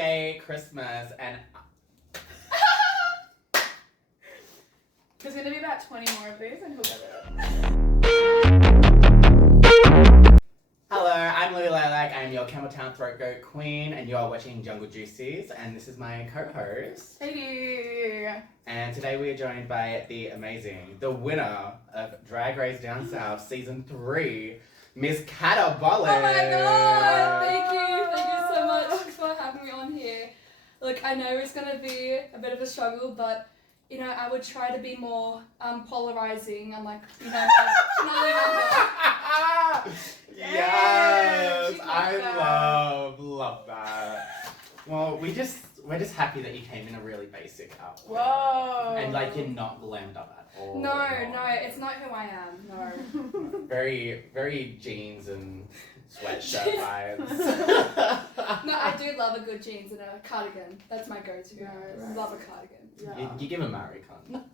gay Christmas, and There's gonna be about 20 more of these and he'll get it. hello, I'm Louie Lilac. I'm your Campbelltown Throat Goat Queen, and you are watching Jungle Juices, and this is my co-host. Hey. And today we are joined by the amazing, the winner of Drag Race Down South Season 3, Miss KAT ABOLIC. Oh my god! Thank you so much for having me on here. Look, I know it's gonna be a bit of a struggle, but you know, I would try to be more polarizing and like, you know, Yes, I that. love that. Well, we're just happy that you came in a really basic outfit. Whoa. And like you're not glammed up at all. No, it's not who I am. No. Very, very jeans and sweatshirt vibes. No, I do love a good jeans and a cardigan. That's my go-to. Right. Love a cardigan. Yeah. You give a Marie con.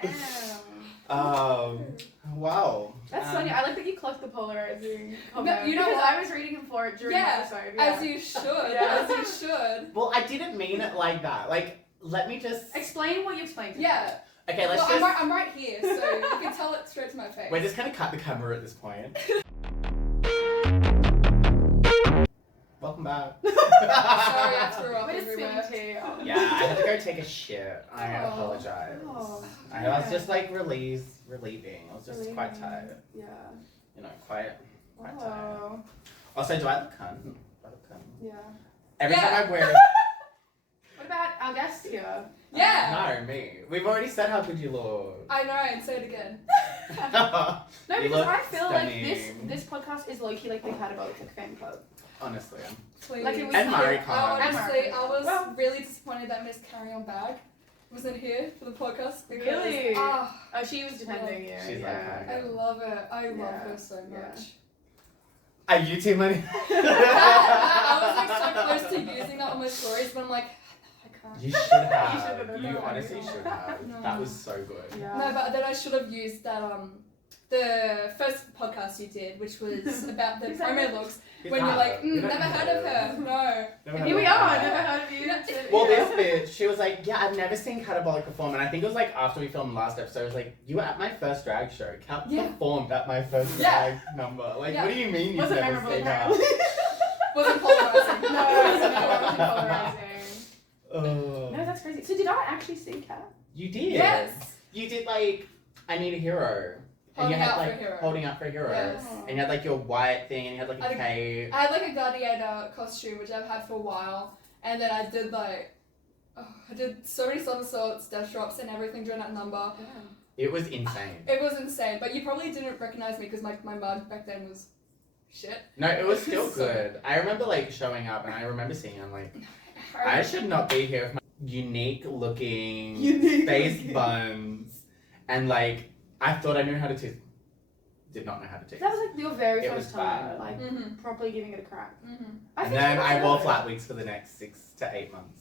Damn. Wow. That's funny. I like that you collect the polarizing comment. you know because what? I was reading him for it during the episode. Yeah. As you should. Yeah. As you should. Well, I didn't mean it like that. Like, let me just. Explain what you explained to me. Yeah. Okay, let's Well, just. I'm right here, so you can tell it straight to my face. We're just gonna cut the camera at this point. Welcome back. Sorry, I threw up We're just everywhere. spilling tea. Oh. Yeah, I had to go take a shit. I Oh. apologize. Oh, I was just like relieving. I was just quite tired. Yeah. You know, quite tired. Oh. Also, do I look cunt? Yeah. Every Yeah. time I wear What about our guest here? Yeah. No, me. We've already said how good you look. I know, and say it again. No, You because look I feel stunning. like this podcast is low-key like the KAT ABOLIC like fan club. Honestly. Please. Like it was And here. Marie Con. Honestly, I was Well- really disappointed that Miss Carry On Bag wasn't here for the podcast. Because, Really? ah, Oh, she was defending you. She's yeah. I love it. I love Yeah. her so Yeah. much. Are you too money? I was like so close to using that on my stories, but I'm like, I can't. You should have. You should've. You honestly should have. No. That was so good. Yeah. No, but then I should have used that the first podcast you did, which was about the Exactly. promo looks, Who's when you're that? like, We don't never heard of her. No. Never heard Here we of are. her. Never heard of you. Well, Yeah. this bitch, she was like, yeah, I've never seen KAT ABOLIC perform. And I think it was like after we filmed last episode, it was like, you were at my first drag show. KAT Yeah. performed at my first Yeah. drag number. Like, Yeah. what do you mean you've Wasn't never memorable seen her? apparently. Wasn't polarizing. No, it wasn't polarizing. Oh. No, that's crazy. So did I actually see KAT? You did. Yes. You did like, I Need a Hero. And you Holding had Out for like a Hero. Holding Out for a Hero. Yes. And you had like your white thing and you had like a I- cape. I had like a gladiator costume, which I've had for a while, and then I did like, I did so many somersaults, death drops, and everything during that number. It was insane. It was insane, but you probably didn't recognize me because my mug back then was shit. No, it was still So- good. I remember like showing up and I remember seeing I'm like, I should not be here with my unique looking face buns and like I thought I knew how to did not know how to tease. That was like your very It first was time, bad. like Mhm. properly giving it a crack. Mhm. And then I wore flat wigs for the next 6 to 8 months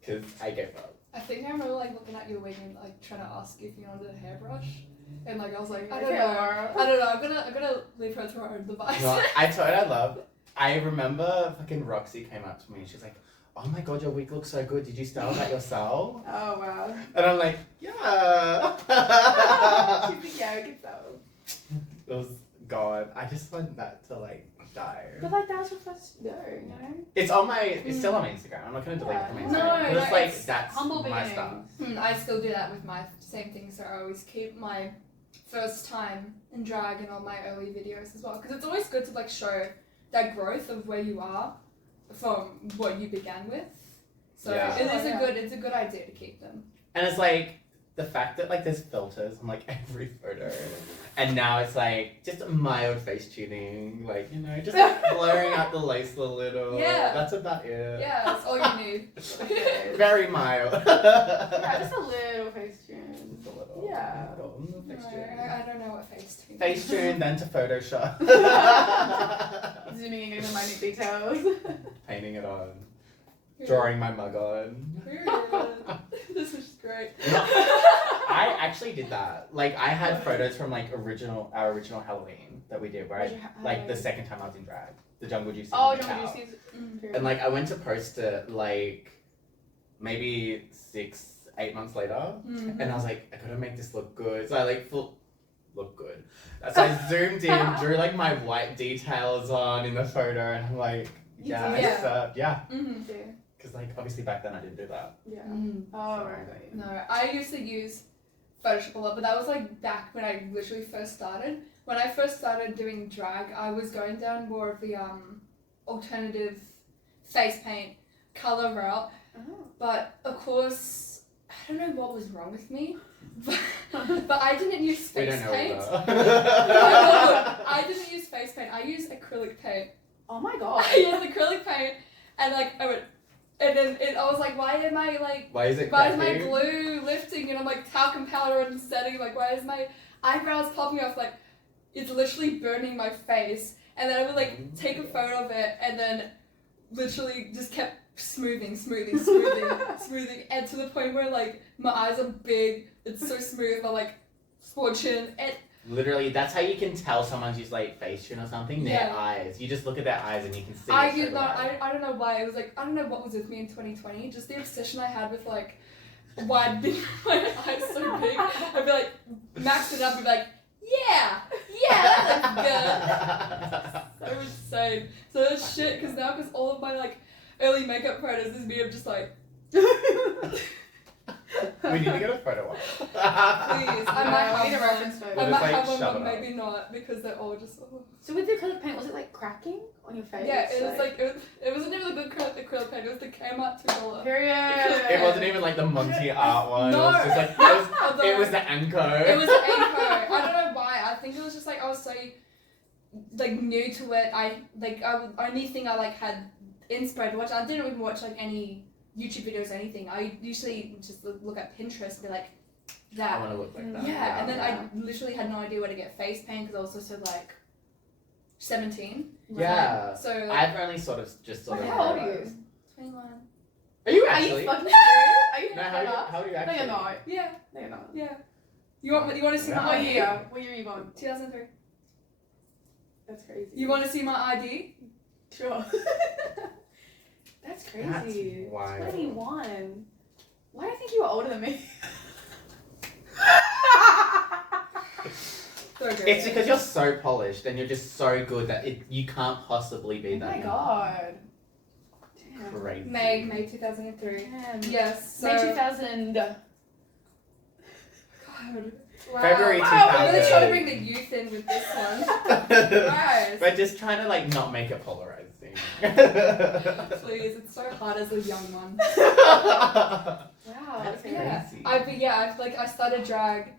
because I gave up. I think I remember like looking at your wig and like trying to ask you if you wanted a hairbrush, and like I was like, I don't Okay, know. Laura. I don't know. I'm gonna leave her to her own device. No, I told her I love. I remember fucking Roxy came up to me and she's like, oh my god, your wig looks so good. Did you style that yourself? Oh wow. And I'm like, yeah. She's like, yeah, we can tell. It was God. I just want that to like die. But like that was your first go, you know? It's on my. It's still on my Instagram. I'm not gonna delete it from Yeah. Instagram. No, 'Cause no, it's like it's that's humble my beginnings. stuff. I still do that with my same thing, so I always keep my first time in drag and all my early videos as well, because it's always good to like show that growth of where you are from what you began with. So Yeah. it is it's a good idea to keep them. And it's like the fact that like there's filters on like every photo, and now it's like just a mild face tuning, like you know, just like blurring out the lace a little. Yeah. That's about it. Yeah, that's all you need. Okay. Very mild. Yeah, just a little face tune. Just a little. Yeah. Little face No, tune. I don't know what face to. Face tune, then to Photoshop. Zooming in into minute details. Painting it on. Drawing my mug on. This is great. I actually did that. Like I had photos from like our original Halloween that we did, where I, like the second time I was in drag. the Jungle Juicy. Oh, cow. Jungle Juicy's. And like I went to post it like maybe 6-8 months later, and I was like, I gotta make this look good. So I like look good. So I zoomed in, drew like my white details on in the photo, and I'm like, yeah, because like obviously back then I didn't do that. Yeah. Oh, right. No, I used to use Photoshop a lot, but that was like back when I literally first started. When I first started doing drag, I was going down more of the alternative face paint color route. Oh. But of course, I don't know what was wrong with me, but I didn't use We face don't know paint. I didn't use face paint. I used acrylic paint. Oh my god. I used acrylic paint, and like I was like, why is my cracking? glue lifting? And I'm like, talcum powder and setting. Like, why is my eyebrows popping off? Like, it's literally burning my face. And then I would like take a photo of it, and then literally just kept smoothing, and to the point where like my eyes are big. It's so smooth. I'm like scorching and. Literally, that's how you can tell someone's used like Facetune or something. Their eyes. You just look at their eyes and you can see. I don't know why. It was like, I don't know what was with me in 2020. Just the obsession I had with like widening my eyes so big. I'd be like, max it up and be like, yeah, that looks good. So insane. So that's shit. Because all of my like early makeup photos is me of just like. We need to get a photo op. Please, I might have need a reference photo. I might like, have one, shove but it up. maybe not because they're all just. So with the acrylic paint, was it like cracking on your face? Yeah, it was like it wasn't even the good acrylic paint. It was the KAT $2. Period. It wasn't even like the Monty art one. No. It was just like it was the Anko. It was an Anko. I don't know why. I think it was just like I was so like new to it. Only thing I like had inspired to watch. I didn't even watch like any YouTube videos or anything. I usually just look at Pinterest and be like, that. I want to look like that. Yeah, and then I literally had no idea where to get face paint because I was also like 17. Yeah. Right? So I've only sort of. How old are you? 21. Are you Are actually? you fucking serious? Are you No, how are you No, actually? you're not. Yeah. No, you're not. Yeah. You want to see Yeah. my What ID? year? What year are you born? 2003. That's crazy. You want to see my ID? Sure. That's crazy. That's wild. 21. Why do I think you were older than me? So good. It's because you're so polished and you're just so good that you can't possibly be Oh that. my god. Damn. Crazy. May 2003. Damn. Yes. So, May 2000. God. Wow. February Wow, 2000. I'm really trying to bring the youth in with this one. Guys. But just trying to like not make it polarizing. Please, it's so hard as a young one. Wow. That's Okay. crazy. I started drag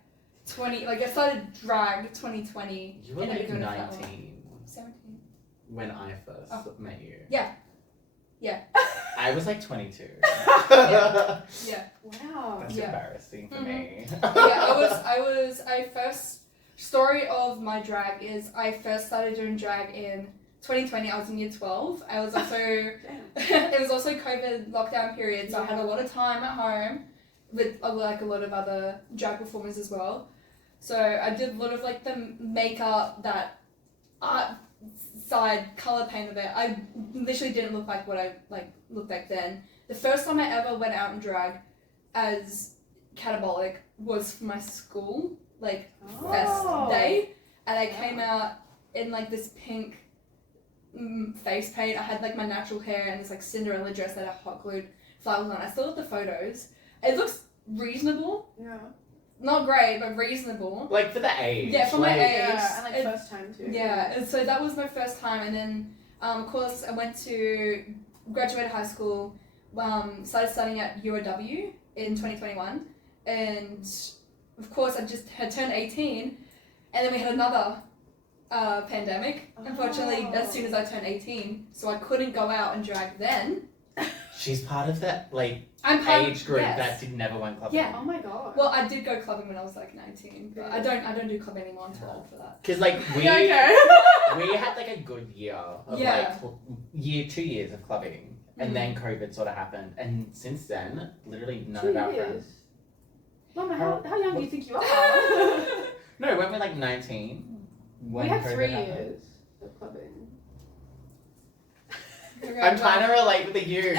2020. You were and I've like been doing it for that long. 19 17. when I first met you. Yeah. Yeah. I was like 22. Yeah. Wow. That's Yeah. embarrassing for me. Story of my drag is I first started doing drag in 2020. I was in year 12. I was also it was also COVID lockdown period, so I had a lot of time at home with like a lot of other drag performers as well. So I did a lot of like the makeup, that art side, color paint of it. I literally didn't look like what I looked like then. The first time I ever went out in drag as KAT ABOLIC was for my school, fest day, and I came out in like this pink face paint. I had like my natural hair and this like Cinderella dress that I hot glued flowers on. I still have the photos. It looks reasonable. Yeah. Not great, but reasonable. Like for the age. Yeah, for my age. Yeah, and first time too. Yeah, and so that was my first time, and then of course I went to graduate high school, started studying at UOW in 2021, and of course I just had turned 18, and then we had another pandemic. Unfortunately, as soon as I turned 18, so I couldn't go out and drag then. She's part of that I'm part age group yes. that never went clubbing. Yeah. Oh my god. Well, I did go clubbing when I was like 19, but I don't do clubbing anymore. I'm too old for that. Because like we okay. we had like a good year of Yeah. 2 years of clubbing, and then COVID sort of happened, and since then, literally none 2 of our years. friends. Mama, how young do you think you are? No, when we're like 19. When we had COVID 3 happened. years of clubbing. I'm trying to relate with the youth.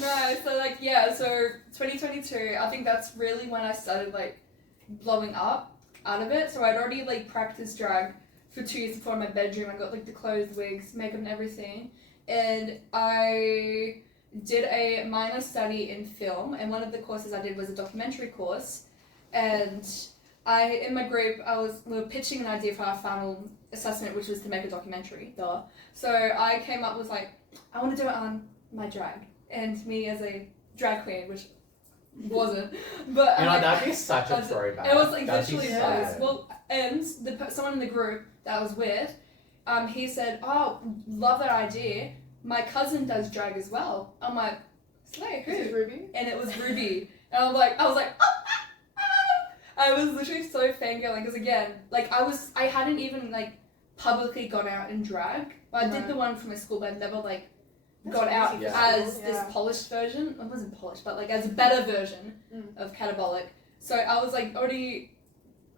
No, so like yeah, so 2022, I think that's really when I started like blowing up out of it. So I'd already like practiced drag for 2 years before in my bedroom. I got like the clothes, wigs, makeup and everything. And I did a minor study in film, and one of the courses I did was a documentary course. And in my group, we were pitching an idea for our final assessment, which was to make a documentary, duh. So I came up with like, I want to do it on my drag, and me as a drag queen, which wasn't, but that'd be such a throwback. It was like That'd literally sad. well, and someone in the group that I was with, he said, "Oh, love that idea. My cousin does drag as well." I'm like, "Slay, who?" Is it Ruby? And it was Ruby, and I was like. I was literally so fangirling because again, like I hadn't even like publicly gone out in drag. But I did the one for my school, but I never like got out as this polished version. It wasn't polished, but like as a better version of KAT ABOLIC. So I was like already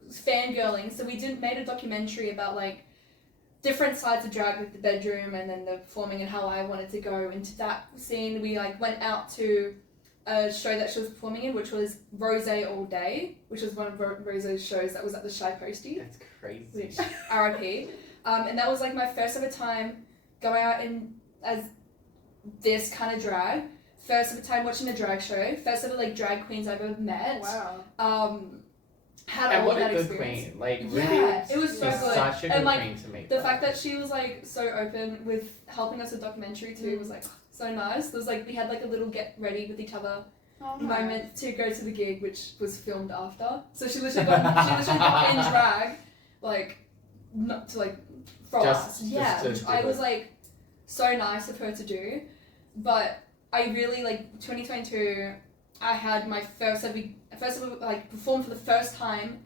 fangirling. So we made a documentary about like different sides of drag, like the bedroom and then the performing and how I wanted to go into that scene. We like went out to a show that she was performing in, which was Rose All Day, which was one of Rose's shows that was at the Shy Postie. That's crazy. Which, R.I.P. And that was like my first ever time going out in as this kind of drag. First ever time watching a drag show. First ever like drag queens I've ever met. Wow. Had And all what a that good experience. queen. Like, Yeah, really, it was so she's good. such a good And, like, queen to meet. The fact that she was like so open with helping us with documentary too was like so nice. There was like we had like a little get ready with each other moment to go to the gig, which was filmed after. So she literally got in drag, like not to like for us. Yeah, which I was like so nice of her to do. But I really like 2022. I had my first ever like performed for the first time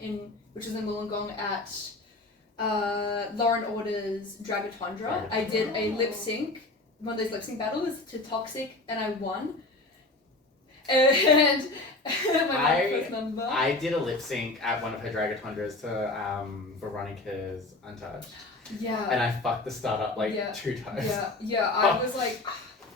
which was in Wollongong at Lauren Order's Dragatondra. I did a lip sync, one of those lip sync battles to Toxic, and I won. And my first number. I did a lip sync at one of her Dragatondras to Veronica's Untouched. Yeah. And I fucked the start up like 2 times. Yeah. I was like,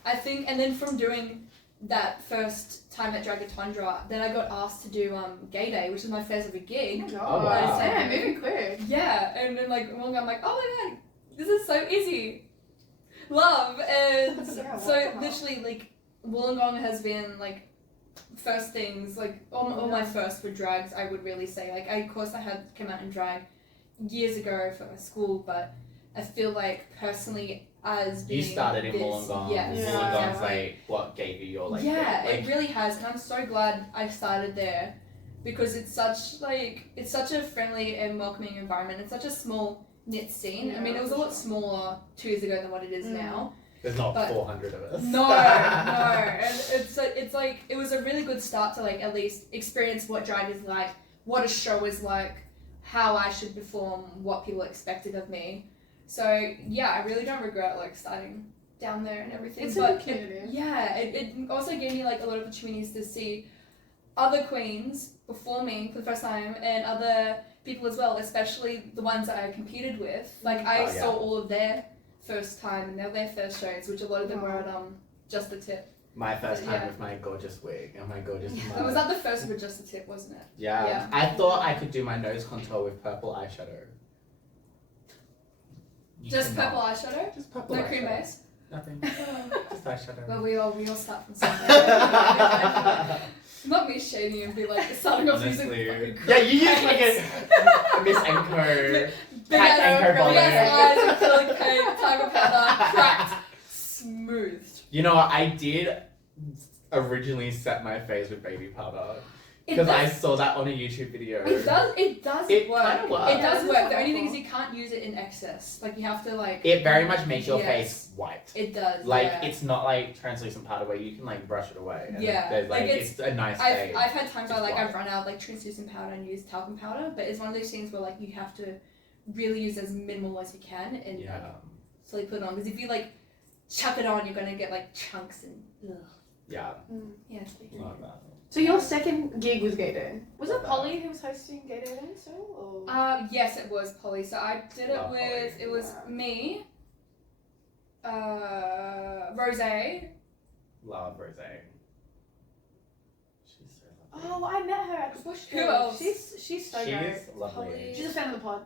I think, and then from doing that first time at Dragatondra, then I got asked to do Gay Day, which is my first ever gig. Oh, wow. Damn, moving quick. Yeah, and then like I'm like, oh my god, this is so easy. Love. And so literally like Wollongong has been like first things, like all my first were drags, I would really say. Like of course I had come out in drag years ago for my school, but I feel like personally as being You started in Wollongong. Wollongong's like what gave you your like it really has, and I'm so glad I started there because it's such a friendly and welcoming environment. It's such a small knit scene. I mean, it was a lot smaller 2 years ago than what it is now. There's not 400 of us. No, and it's like it was a really good start to like at least experience what drag is like, what a show is like, how I should perform, what people expected of me. So yeah, I really don't regret like starting down there and everything. It's a good community. It also gave me like a lot of opportunities to see other queens performing for the first time and other people as well, especially the ones that I competed with. Like I saw all of their first time and their first shows, which a lot of them were at Just the Tip. My first time with my gorgeous wig and my gorgeous mug. Was that the first with Just the Tip, wasn't it? Yeah. I thought I could do my nose contour with purple eyeshadow. Just purple eyeshadow? Just purple eyeshadow. No cream base? Nothing. Just eyeshadow. Well, we all start from somewhere. Not me shading and be like starting off using fucking yeah, you use like a Miss Anchor, Cat Anchor big ass eyes, acrylic paint, tiger powder, cracked, smoothed. You know, I did originally set my face with baby powder. Because I saw that on a YouTube video. It does work. Kinda works. It does work. The only thing is you can't use it in excess. Like you have to like. It very much makes your face white. It does. Like it's not like translucent powder where you can like brush it away. And there's, like it's a nice fade. I've had times where like I've run out of like translucent powder and used talcum powder, but it's one of those things where like you have to really use as minimal as you can and like, slowly put it on. Because if you like chuck it on, you're gonna get like chunks and. Ugh. Yeah. Yeah. Love that. So your second gig was Gay Day. Was it Polly who was hosting Gay Day then still? Or? Yes, it was Polly. So I did it with, it was me, Rose. Love Rose. She's so lovely. Oh, I met her at the bush. Who else? She's so great. She's lovely. Holly. She's a fan of the pod.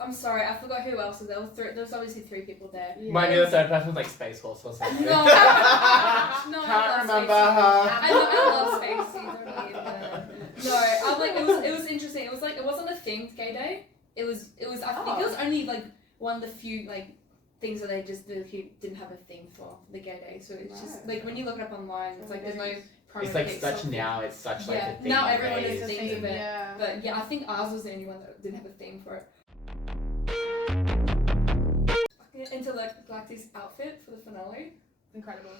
I'm sorry, I forgot who else was there. There was obviously 3 people there. Yeah. Maybe the third person was like Space Horse or something. No, Can't remember her. I love Spacey. Don't need her. No, I'm like it was interesting. It was like it wasn't a themed gay day. It was I think it was only like one of the few like things that they didn't have a theme for the gay day. So it's just like when you look it up online, it's like there's no. It's like such now. It's such like a theme. Now everyone day. is themes of it. Yeah. But yeah, I think ours was the only one that didn't have a theme for it. Intergalactic's outfit for the finale, incredible.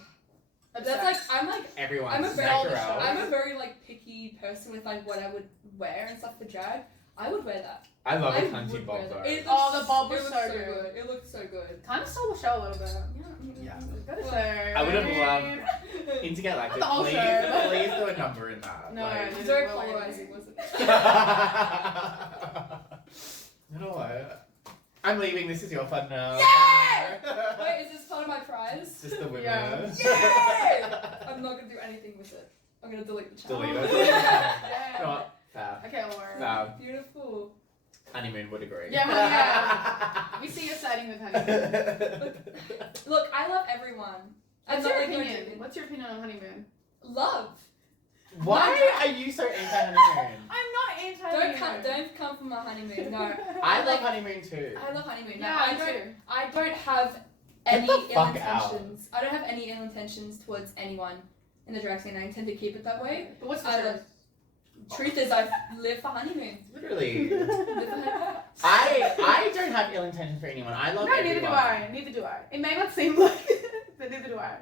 That's like I'm Everyone's I'm a very like picky person with like what I would wear and stuff for drag. I would wear that. I love I the cunty would bob wear though. that. It Oh, looks- the bob was it looked so good. It looked so good. Kind of stole the show a little bit. Yeah. Gotta Well, say. I would have loved Intergalactic. Not the whole show. Please do a number in that. No, like, It was no. very Well, polarizing, wasn't it? You know what? I'm leaving. This is your fun now. Yay! Bye. Wait, is this part of my prize? Just the women. Yeah. Yay! I'm not gonna do anything with it. I'm gonna delete the channel. Delete it. Yeah. Not fab. Okay, Laura. Fab. Beautiful. Honeymoon would agree. Yeah, well, yeah. We see you siding with Honeymoon. Look, I love everyone. I'm What's not your like going opinion? to- What's your opinion on Honeymoon? Love. Why are you so anti-honeymoon? I'm not anti Don't come for my honeymoon. No. I love like- honeymoon too. I love honeymoon. No, Yeah, I don't have Get any the ill fuck out. intentions. I don't have any ill intentions towards anyone in the drag scene. I intend to keep it that way. But what's the I truth? Truth is, I live for honeymoon. Literally. Live for honeymoon. I don't have ill intention for anyone. I love No, everyone. neither do I. Neither do I. It may not seem like it, but neither do I.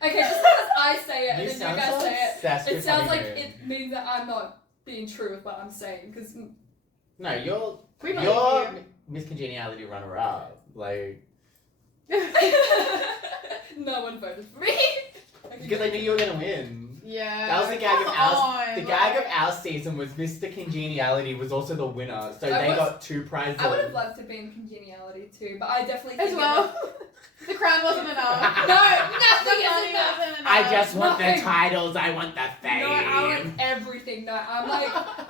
Okay, just because I say it and You then you sound guys so say obsessed it with sounds like honeymoon. it means that I'm not being true with what I'm saying. Because No, you're We believe you're you. Miss Congeniality runner-up. Like, no one voted for me. because I knew you were gonna win. Yeah. That was the gag of Come our on, the gag of our season was Mr. Congeniality was also the winner, so I they was- got 2 prizes. I would have loved to be in Congeniality too, but I definitely think As well. The crown wasn't enough. No, The nothing is money enough. wasn't enough. I just want Nothing. the titles. I want the fame. No, I want everything. No,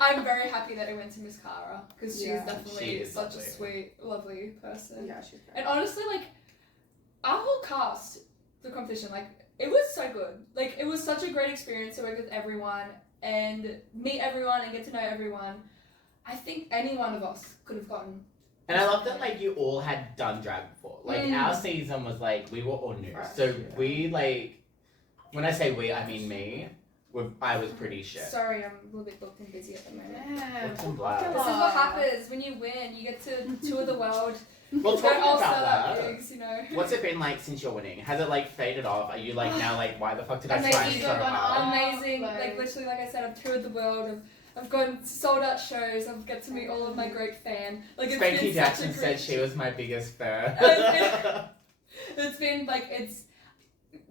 I'm very happy that it went to Miss Cara because Yeah. she's definitely She is such lovely. a sweet, lovely person. Yeah, she's great. And honestly, like our whole cast, the competition, like it was so good. Like it was such a great experience to work with everyone and meet everyone and get to know everyone. I think any one of us could have gotten. And I love that like you all had done drag before. Like Mm. our season was like we were all new, Fresh, so yeah. we like. When I say we, I mean me. I was pretty shit. Sorry, I'm a little bit booked and busy at the moment. Yeah. What's in black? This is what happens when you win. You get to tour the world. Well, Go talking all about sell out that, gigs, you know. what's it been like since you're winning? Has it like faded off? Are you like now like why the fuck did I Amazing. try so hard? Amazing. Like- Like literally, like I said, I've toured the world. I've gone sold out shows. I've get to meet all of my great fan. Like it's Spanky been Jackson such a great. said she was my biggest fan. It's been like it's.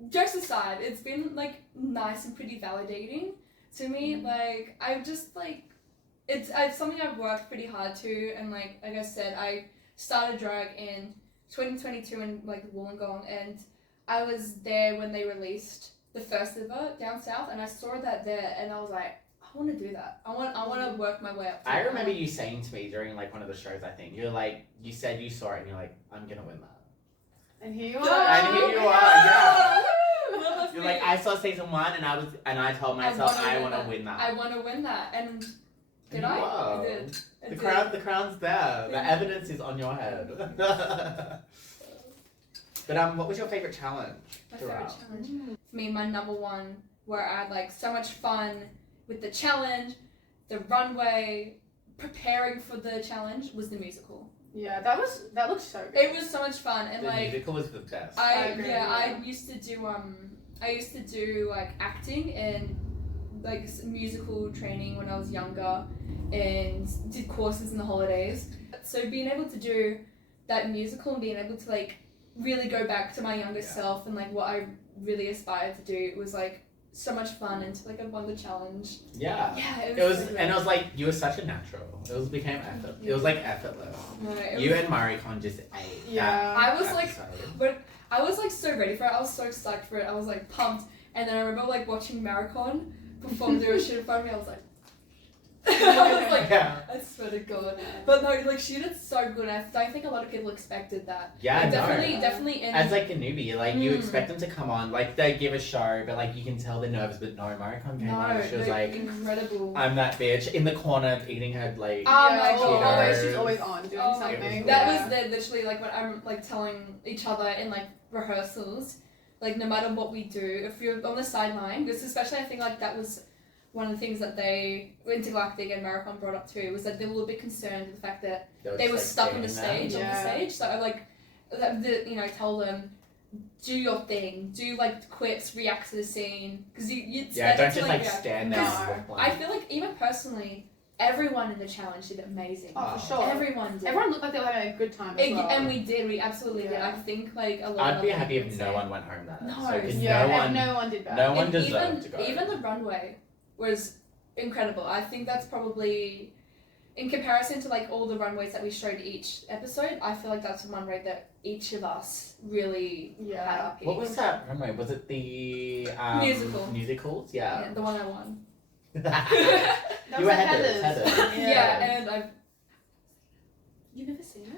Jokes aside, it's been like nice and pretty validating to me. Like I've just like, it's something I've worked pretty hard to, and like I said, I started drag in 2022 in like Wollongong, and I was there when they released the first ever Down South, and I saw that there, and I was like, I want to do that. I want to work my way up. To I it. remember you saying to me during like one of the shows, I think you're like, you said you saw it and you're like, I'm gonna win that. And here you Duh. are. And here you are, yeah. Love You're me. like, I saw season 1 and I told myself I want to win that. I want to win that, and did You I? are. I did. I The did. the crown's there. The evidence is on your head. But what was your favorite challenge? My favorite throughout? challenge. For me, my number one, where I had like so much fun with the challenge, the runway, preparing for the challenge, was the musical. Yeah, that looks so good. It was so much fun, and The like musical was the best. I agree, I used to do like acting and like musical training when I was younger, and did courses in the holidays. So being able to do that musical and being able to like really go back to my younger Yeah. self and like what I really aspired to do was like so much fun until like I won the challenge. Yeah. Yeah, It was, so and it was like, you were such a natural. Became effort. It was like effortless. No, You and Maricon just ate. Yeah. I was like, episode. but I was like so ready for it. I was so psyched for it. I was like pumped. And then I remember like watching Maricon perform their shit in front of me. I was like, I was like, Yeah. I swear to God. But no, like she did so good. I don't think a lot of people expected that. Yeah, Like, no. definitely. In, As like a newbie, like you Mm. expect them to come on, like they give a show, but like you can tell they're nervous. But no, Maricon came on. She was they're like, incredible. I'm that bitch in the corner eating her like. Oh Yeah, my well, God. always, she's always on doing Oh my something. God. That Yeah. was literally like what I'm like telling each other in like rehearsals. Like no matter what we do, if you're on the sideline, because especially I think like that was one of the things that they Intergalactic and Marathon brought up too was that they were a little bit concerned with the fact that they were just, stuck like, on the standing stage there. on the Yeah. stage. So I like tell them do your thing, do like quips, react to the scene because you Yeah, don't just like react. stand No. there. I feel like even personally, everyone in the challenge did amazing. Oh, for sure. Everyone did. Everyone looked like they were having a good time as well. And we did. We absolutely did. Yeah. I think like a lot. I'd of be other happy people if would no say. one went home that No. episode, 'cause yeah, no and one, no one did that. no one And deserved to go. even the runway was incredible. I think that's probably, in comparison to like all the runways that we showed each episode, I feel like that's the runway that each of us really Yeah. had up. What was that runway? Was it the Musical. musicals? Yeah, Yeah. the one I won. That You was were at Heather's. Heather's. Yeah, and I've. You've never seen it?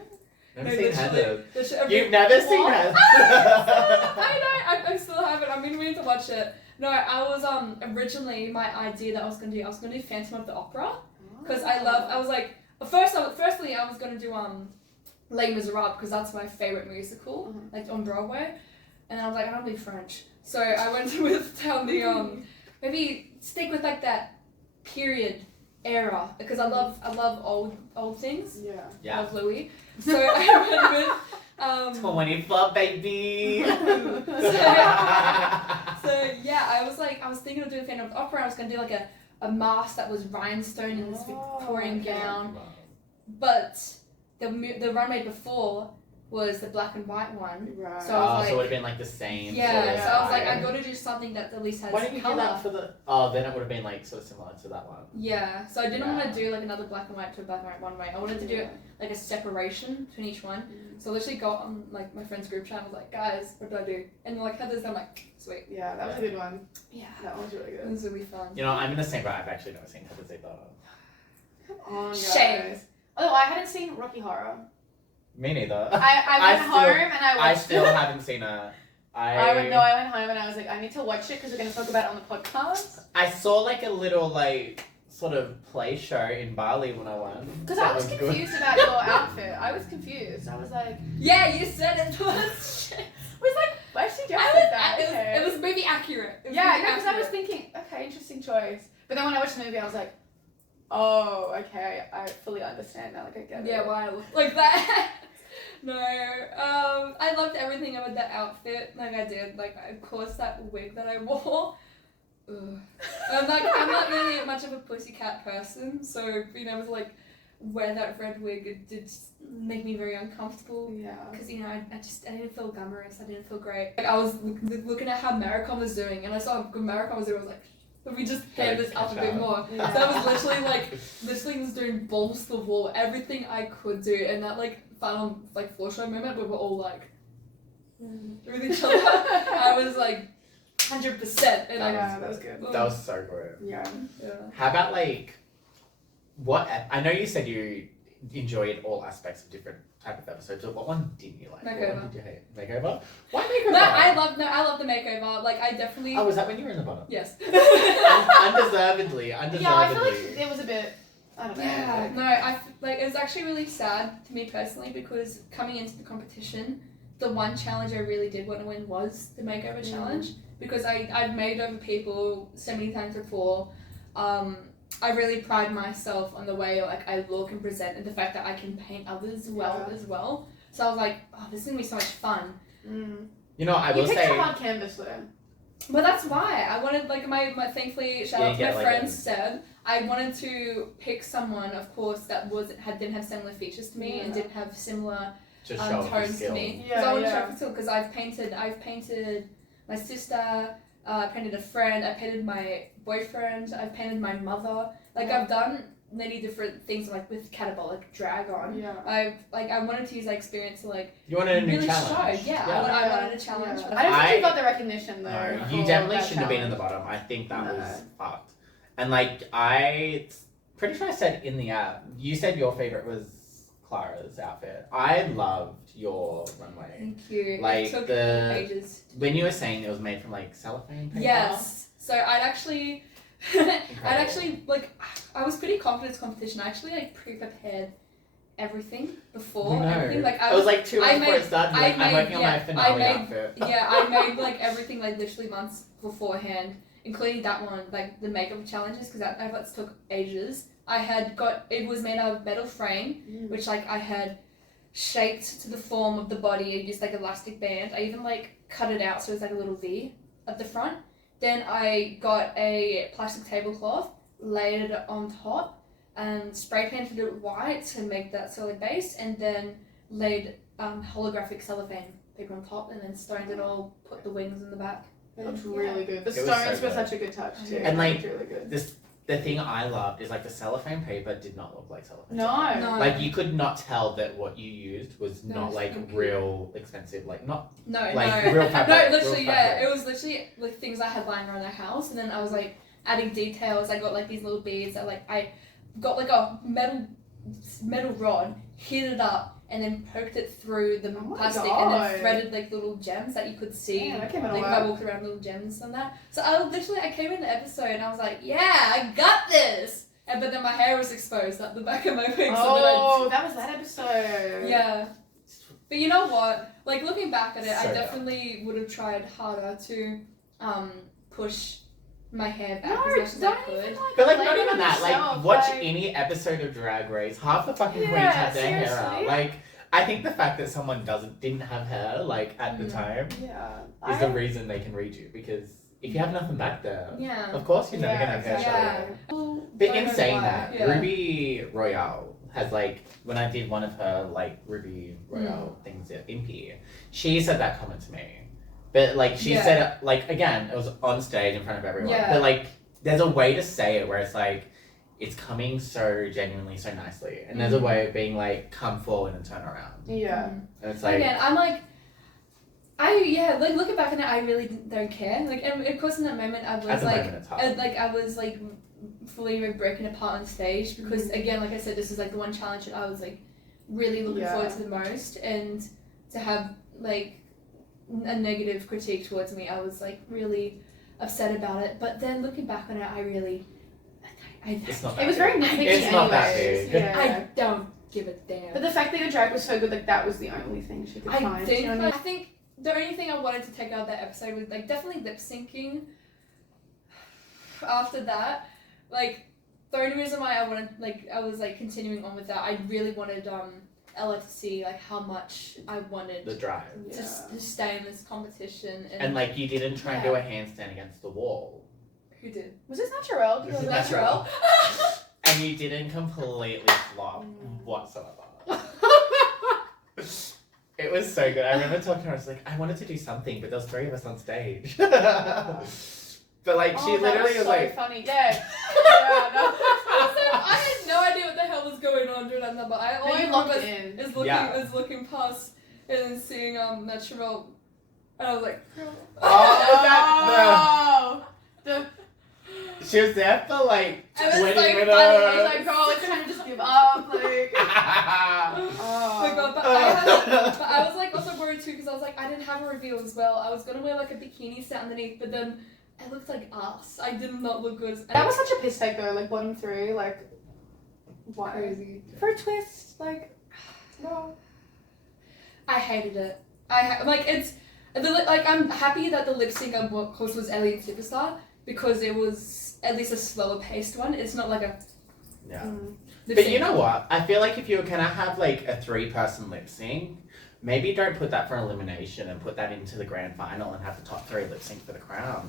Never No, seen literally- Heather. literally- You've never seen What? Heather. I know. I still haven't. I've been meaning to watch it. No, I was originally my idea that I was gonna do Phantom of the Opera because I was like firstly I was gonna do Les Miserables because that's my favorite musical like on Broadway, and I was like I don't believe French, so I went with down the maybe stick with like that period era because I love old things. Yeah. I Yeah. love Louis, so I went with 24, baby. So yeah, I was thinking of doing Phantom of the Opera. I was gonna do like a mask that was rhinestone in this Victorian okay. gown, but the runway before was the black and white one. Right. So I was So it like, would have been like the same. yeah. Sort of So I was like, I vibe. gotta do something that at least has Why didn't you do color. that for the? Oh, then it would have been like sort of similar to that one. Yeah. So I didn't want Yeah. to do like another black and white to a black and white runway. I wanted to do like a separation between each one. So I literally got on like my friend's group chat and was like, guys, what do I do? And they're like, Heather's. I'm like, sweet. Yeah, that was a good one. Yeah. That one was really It good. was really fun. You know, I'm in the same boat. I've actually never seen Heather's either. Come on, guys. Shame. Oh, I hadn't seen Rocky Horror. Me neither. I went home and I I watched still it. haven't seen it. I went home and I was like, I need to watch it because we're going to talk about it on the podcast. I saw like a little like sort of play show in Bali when I went. Because That I was good. confused about your outfit. I was confused. I was like, Yeah, you said it was shit. why is she dressed I like was, that? Okay. it was movie accurate. It was Yeah, movie because I was accurate. thinking, okay, interesting choice. But then when I watched the movie, I was like, oh, okay, I fully understand now. Like, I get it. Yeah, why I look like that. No, I loved everything about that outfit. Like I did. Like of course that wig that I wore. Ugh. I'm not really much of a pussycat person, so being able to like wear that red wig, it did make me very uncomfortable. Yeah. Because I didn't feel glamorous. I didn't feel great. Like I was looking at how Maricon was doing, and I saw how good Maricon was doing. I was like, if we just pay this up a bit more. Yeah. So I was literally was doing balls to the wall, everything I could do, and that like final like floor show moment, we were all like with each other. I was like 100%, and Yeah, that was good. That was so good. Yeah. yeah. How about like I know you said you enjoyed all aspects of different type of episodes, but what one didn't you like? What Makeover. one did you hate? Makeover? Why makeover? I love the makeover. Like I definitely. Oh, was that when you were in the bottom? Yes. Undeservedly. Yeah, I feel like it was a bit, I don't know. Yeah, no, it was actually really sad to me personally because coming into the competition, the one challenge I really did want to win was the makeover challenge because I've made over people so many times before. I really pride myself on the way like I look and present and the fact that I can paint others well as well. So I was like, oh, this is gonna be so much fun. You know, I You will picked say. a hard canvas though. But that's why I wanted like my thankfully shout out to Yeah, my like friend a- Seb. I wanted to pick someone, of course, that didn't have similar features to me and didn't have similar Just show off your tones to skills. me. Yeah, I want to yeah. show off skill because I've painted my sister, I painted a friend, I painted my boyfriend, I painted my mother. Like, Yeah. I've done many different things, like with KAT ABOLIC drag on. Yeah. I wanted to use that experience to like You wanted a new really challenge. show. I wanted a challenge. Yeah. I don't think you got the recognition though. No, for you definitely that shouldn't have been in the challenge. bottom. I think that No. was fucked. And like pretty sure I said in the app, you said your favorite was Clara's outfit. I loved your runway. Thank you. Like, it took the- ages. When you were saying it was made from like cellophane paper. Yes. So I'd actually like, I was pretty confident in competition. I actually like pre-prepared everything before. No. Everything like it was like 2 months before it started. I Like, I'm made- working on my yeah, finale outfit. I made like everything like literally months beforehand, including that one, like the makeup challenges, because that took ages. It was made out of metal frame, which like I had shaped to the form of the body and used like elastic band. I even like cut it out so it's like a little V at the front. Then I got a plastic tablecloth, laid it on top, and spray painted it white to make that solid base, and then laid holographic cellophane paper on top, and then stoned it all, put the wings in the back. It looked really good. The It was so stones were good. such a good touch too. And, like, it looked really good. The thing I loved is like the cellophane paper did not look like cellophane. No. Like you could not tell that what you used was No, not it's like funky. real expensive, like not No, like no. real fabric. No, literally, real yeah. fabric. It was literally like things I had lying around the house, and then I was like adding details. I got like these little beads that like I got like a metal rod, hit it up, and then poked it through the Oh my plastic, and God. then threaded like little gems that you could see. Yeah, that came out Like well. I walked around little gems and that. So I came in the episode and I was like, yeah, I got this. And but then my hair was exposed at the back of my wig. Oh, that was that episode. Yeah. But you know what? Like looking back at it, I So definitely would have tried harder to push my hair back No, as much as I don't could. even like. But like blame not it even on that, yourself, like watch like- any episode of Drag Race, half the fucking queens Yeah, have their hair out. seriously. Like I think the fact that someone didn't have hair like at the Mm. time Yeah. is the reason they can read you, because if you have nothing back there, Yeah. of course you're never gonna have hair Yeah. show. But Don't in know saying why. that, Yeah. Ruby Royale has like, when I did one of her like Ruby Royale things at Impy, she said that comment to me. But like she Yeah. said it, like again, it was on stage in front of everyone. Yeah. But like there's a way to say it where it's like it's coming so genuinely, so nicely. And there's a way of being like, come forward and turn around. Yeah. And it's like Again, I'm like, like looking back on it, I really don't care. Like, and of course, in that moment, I at was the like, moment it's hard. I was like fully breaking apart on stage because again, like I said, this is like the one challenge that I was like really looking Yeah. forward to the most, and to have like a negative critique towards me, I was like really upset about it. But then looking back on it, I really, It's not that It was big. very nitpicky. It's not that anyways. big. Yeah. I don't give a damn. But the fact that your drag was so good, like that was the only thing she could I find. think, you know what I I think the only thing I wanted to take out of that episode was like definitely lip syncing. After that, like the only reason why I was continuing on with that, I really wanted Ella to see like how much I wanted The drive. mean? to stay in this competition, And like you didn't try and do a handstand against the wall. who did? Was this natural? This is Natural. And you didn't completely flop whatsoever. It was so good. I remember talking to her, I was like, I wanted to do something, but there was 3 of us on stage. But like, she Oh, that literally was so like, funny. Yeah. Yeah, no. I had no idea what the hell was going on during that number. All I You locked remember in. is looking Yeah. looking past and then seeing Natural, and I was like, Oh, the she was there for like I was 20 like, minutes. I was like, girl, it's time to just give up. Like, oh my god, but I was like also worried too because I was like, I didn't have a reveal as well. I was gonna wear like a bikini set underneath, but then it looked like ass. I did not look good. that was such a piss take though. Like bottom 3, like why? crazy. For a twist, like no. I hated it. I'm happy that the lip sync of course was Alien Superstar because it was at least a slower paced one. It's not like a Yeah. lip But sync. you know what? I feel like if you were gonna have like a 3-person lip sync, maybe don't put that for elimination and put that into the grand final and have the top 3 lip sync for the crown.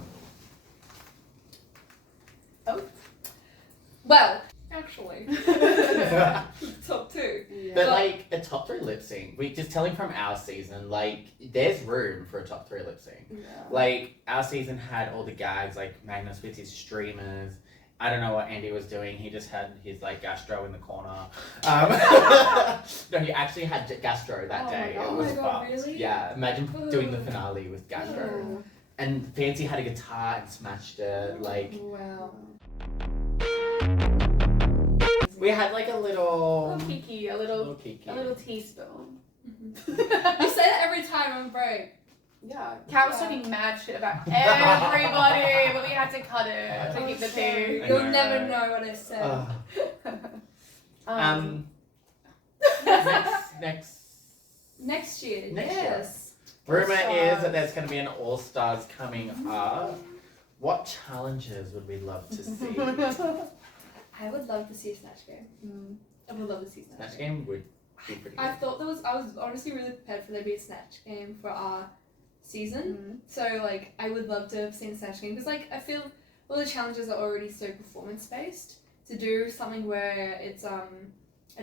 Well, Actually. Yeah. Top 2. But like a top 3 lip sync, we just telling from our season, like there's room for a top 3 lip sync. Yeah. Like our season had all the gags, like Magnus with his streamers. I don't know what Andy was doing. He just had his like gastro in the corner. No, he actually had gastro that Oh my day. God. It Oh was my God, fucked. really? Yeah, imagine doing the finale with gastro. Oh. And Fancy had a guitar and smashed it. Like Wow. we had like a little Kiki, a little kiki. teaspoon. You say that every time on break. Yeah. Kat was talking mad shit about everybody, but we had to cut it to keep the tea. I You'll know, never right? know what I said. Next Next year, Next yes. rumor All-Stars. is that there's going to be an All Stars coming up. What challenges would we love to see? I would love to see a Snatch Game. I would love to see a Snatch Snatch Game. game would be pretty I good. thought I was honestly really prepared for there to be a Snatch Game for our season. So like I would love to have seen a Snatch Game because like I feel all the challenges are already so performance based. To do something where it's a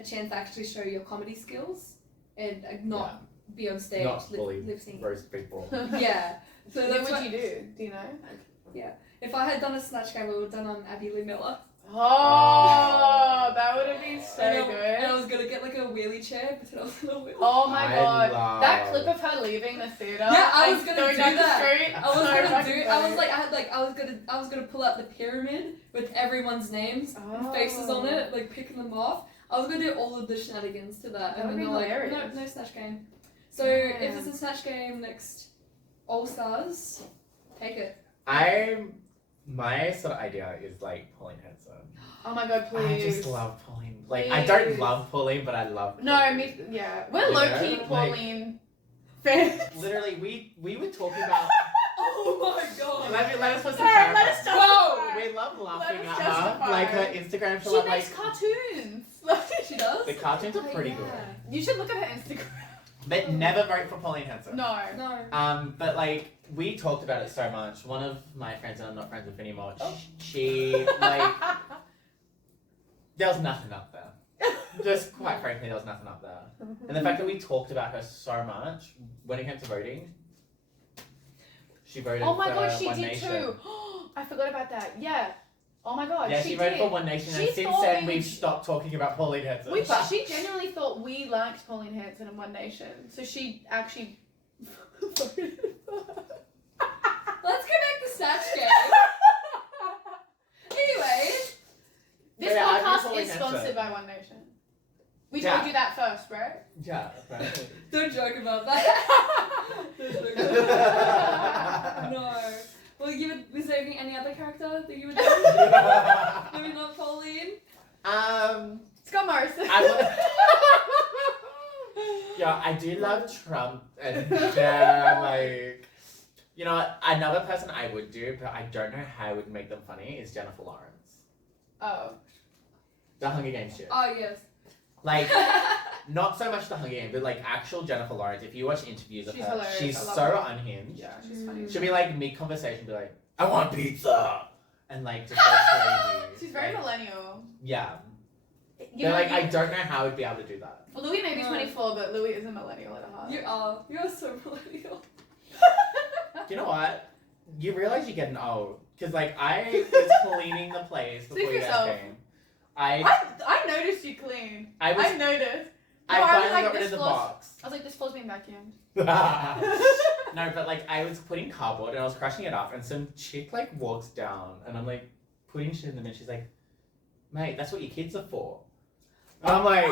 chance to actually show your comedy skills and not be on stage Not fully lip syncing. roast people. Yeah. So What that's would what, you do? Do you know? if I had done a Snatch Game, I would have done on Abby Lee Miller. Oh, that would have been so And I good. was gonna get like a wheelie chair, but I was in a wheelie. Oh my I god, love- that clip of her leaving the theater. Yeah, I was like, gonna going do down that. The street. I was so gonna fucking do. funny. I was gonna pull out the pyramid with everyone's names and faces on it, like picking them off. I was gonna do all of the shenanigans to that, That and would then be they're like, hilarious. no Snatch Game. So Yeah. if there's a Snatch Game next All Stars, take it. My sort of idea is like Pauline Hanson. Oh my god, please. I just love Pauline. Like I don't Please. love Pauline, but I love. No, Pauline. me. Yeah, we're You low know, key like- Pauline fans. Literally, we were talking about. Oh my god. let us put some Hey, let clarify. us justify. We love laughing Let us at her. justify. Like her Instagram, she'll She have makes like cartoons. She does? the cartoons are Oh, pretty yeah. good. You should look at her Instagram. But never vote for Pauline Hanson. No. No. But like we talked about it so much. One of my friends, and I'm not friends with anymore. Oh. She like there was nothing up there. Just quite frankly, there was nothing up there. And the fact that we talked about her so much when it came to voting, she voted Oh my for god, she One did Nation. too. I forgot about that. Yeah. Oh my god, Yeah, she she voted did. for One Nation, and She since thought then we- we've stopped talking about Pauline Hanson. She genuinely thought we liked Pauline Hanson and One Nation, so she actually voted for her. Let's go back to Snatch Game. Anyway. This Yeah, I do podcast Pauline is Hanson. sponsored by One Nation. We Yeah. told you that first, right? Yeah, apparently. Don't joke about that. Don't joke about that. No. Well, was there any other character that you would do? Maybe not Pauline? Scott Morrison. Yeah, I do love Trump, and they're like, you know, another person I would do, but I don't know how I would make them funny, is Jennifer Lawrence. Oh. The Hunger Games shit. Oh, yes. Like, not so much the Hunger Games, but like actual Jennifer Lawrence. If you watch interviews of She's her, hilarious. she's I love so her. unhinged. Yeah, she's funny. She'll be like mid-conversation, be like, I want pizza! And like, just go crazy. She's very like, millennial. Yeah. You They're know, like, I don't know how I'd be able to do that. Well, Louis may be No. 24, but Louis is a millennial at heart. You are. You're so millennial. You know what? You realize you're getting old. Because, like, I was cleaning the place Speak before you for guys yourself. came. I noticed you clean. I was, I noticed. I No, I was finally like, got rid this of the floor's- box. I was like, this floor's being vacuumed. No, but, like, I was putting cardboard and I was crushing it off, and some chick, like, walks down, and I'm, like, putting shit in the bin. She's like, mate, that's what your kids are for. And I'm like,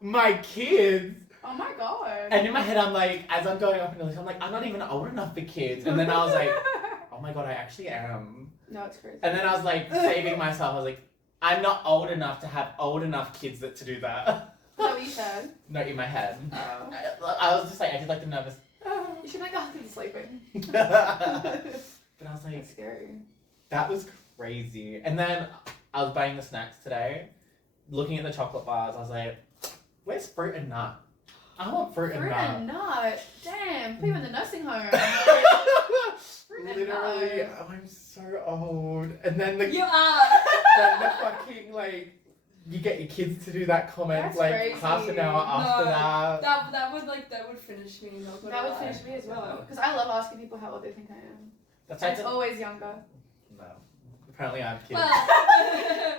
my kids? Oh my god. And in my head, I'm like, as I'm going up in the list, I'm like, I'm not even old enough for kids. And then I was like, oh my god, I actually am. No, it's crazy. And then I was like, saving myself. I was like, I'm not old enough to have old enough kids to do that. Is that what you said? Not in my head. Oh. I was just like, I did like the nervous. You should make the husband sleeping. But I was like, That's scary. that was crazy. And then I was buying the snacks today, looking at the chocolate bars. I was like, where's fruit and nut? I want fruit and Fruit nut. and nut. Damn, put you in the nursing home. Fruit and Literally, nut. I'm so old. And then the You are. then the fucking like you get your kids to do that comment That's like crazy. half an hour after that. That would finish me. That would finish me as well. Because I love asking people how old they think I am. That's It's always younger. No. Apparently I have kids. Well,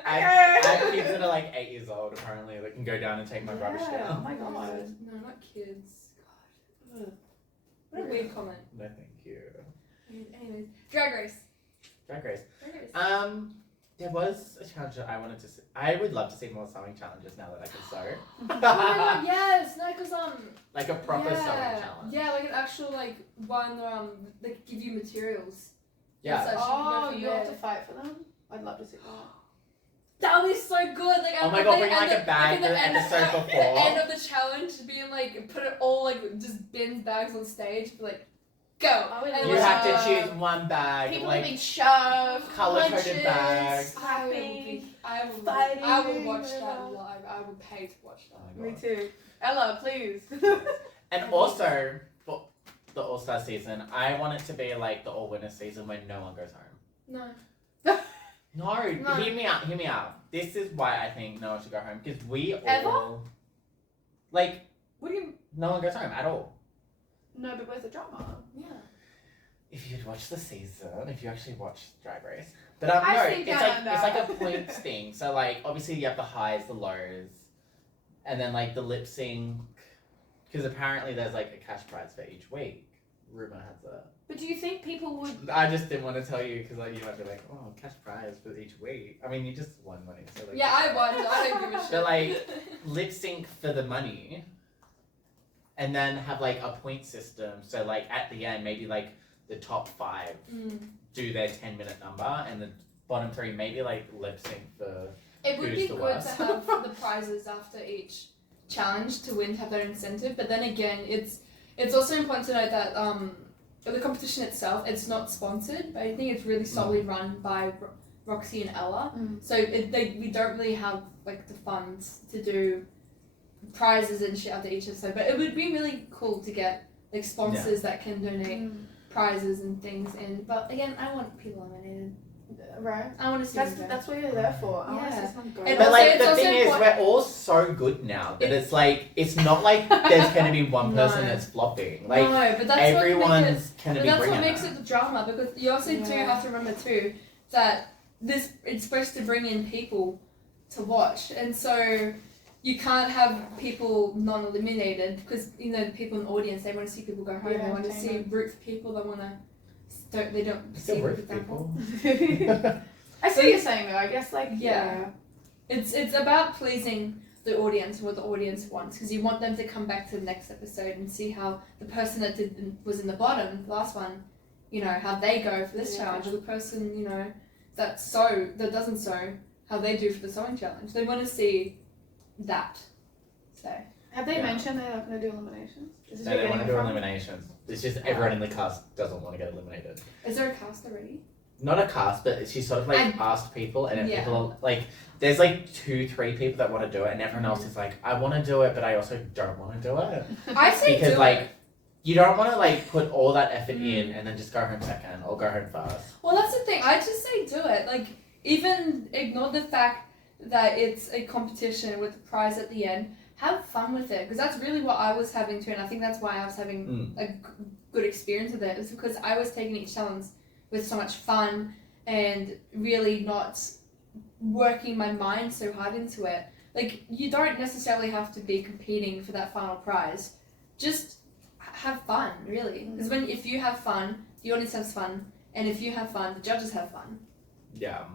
I have kids that are like 8 years old apparently that can go down and take my rubbish Oh down. my god. no, not kids. God. Ugh. What a weird comment. No thank you. Anyways, Drag Race. Drag Race. Drag Race. There was a challenge that I wanted to see. I would love to see more sewing challenges now that I can sew. Oh my god, yes! No, because Like a proper yeah, sewing challenge. Yeah, like an actual like one they give you materials. Yeah. So Oh, you you go have from to fight for them? I'd love to see that. that would be so good. Like Oh my god, bring like a bag the episode At before. the end of the challenge, being like put it all like just bins bags on stage, be like, go. I would And You love have that. to choose one bag. People like being shoved, color-coded punches, bags. slapping. I will fighting, watch that yeah. live. I would pay to watch Oh that. my Me God. too. Ella, please. And also, for the All-Star season, I want it to be like the All-Winner season when no one goes home. No. No, No. hear me out. This is why I think no one should go home. Because we all... Ever? Like, What do you? no one goes home at all. No, but where's the drama? Yeah. If you'd watch the season, if you actually watch Drag Race. But I no, think it's I like know. it's like a points thing. So like obviously you have the highs, the lows, and then like the lip sync. Because apparently there's like a cash prize for each week. Rumor has it. But do you think people would... I just didn't want to tell you because like you might be like, oh, cash prize for each week. I mean, you just won money, so like. Yeah, I won. I don't give a shit. But like lip sync for the money, and then have like a point system. So like at the end, maybe like the top 5 do their 10-minute number, and the bottom 3 maybe like lip sync for. It would Who's be the good worst? to have the prizes after each challenge to win, to have that incentive. But then again, it's also important to note that the competition itself, it's not sponsored, but I think it's really solely run by Roxy and Ella. So we don't really have like the funds to do prizes and shit after each episode. But it would be really cool to get like sponsors that can donate prizes and things in. But again, I want people nominated. Right. I want to see them go. That's what you're there for. I want to Yeah. see someone go. And But also- like it's the also thing is, important- we're all so good now that it's like it's not like there's gonna be one person No. that's flopping. Like no, but that's everyone's gonna but be that's bringing what makes that. it the drama, because you also do Yeah. have to remember too that it's supposed to bring in people to watch, and so you can't have people non-eliminated because the people in the audience, they want to see people go home. Yeah, they want to see entertainment. root for people. They want to they don't Still see root root for people. I see what you're saying though. I guess like Yeah. It's about pleasing the audience and what the audience wants, because you want them to come back to the next episode and see how the person that was in the bottom, the last one, how they go for this Yeah. challenge, or the person that doesn't sew, how they do for the sewing challenge. They want to see that. So Have they Yeah. mentioned they're not going to do eliminations? Is this No, where they you're want to getting do it from? eliminations. It's just everyone in the cast doesn't want to get eliminated. is there a cast already? Not a cast, but she sort of like asked people, and Yeah. people are, like there's like 2-3 people that want to do it, and everyone else is like, I want to do it, but I also don't want to do it I say because do like it. you don't want to like put all that effort in and then just go home second or go home first. Well, that's the thing. I just say do it. Like, even ignore the fact that it's a competition with a prize at the end. Have fun with it, because that's really what I was having too, and I think that's why I was having a good experience with it. It's because I was taking each challenge with so much fun and really not working my mind so hard into it. Like, you don't necessarily have to be competing for that final prize. Just have fun, really. Because if you have fun, the audience has fun, and if you have fun, the judges have fun. Yeah.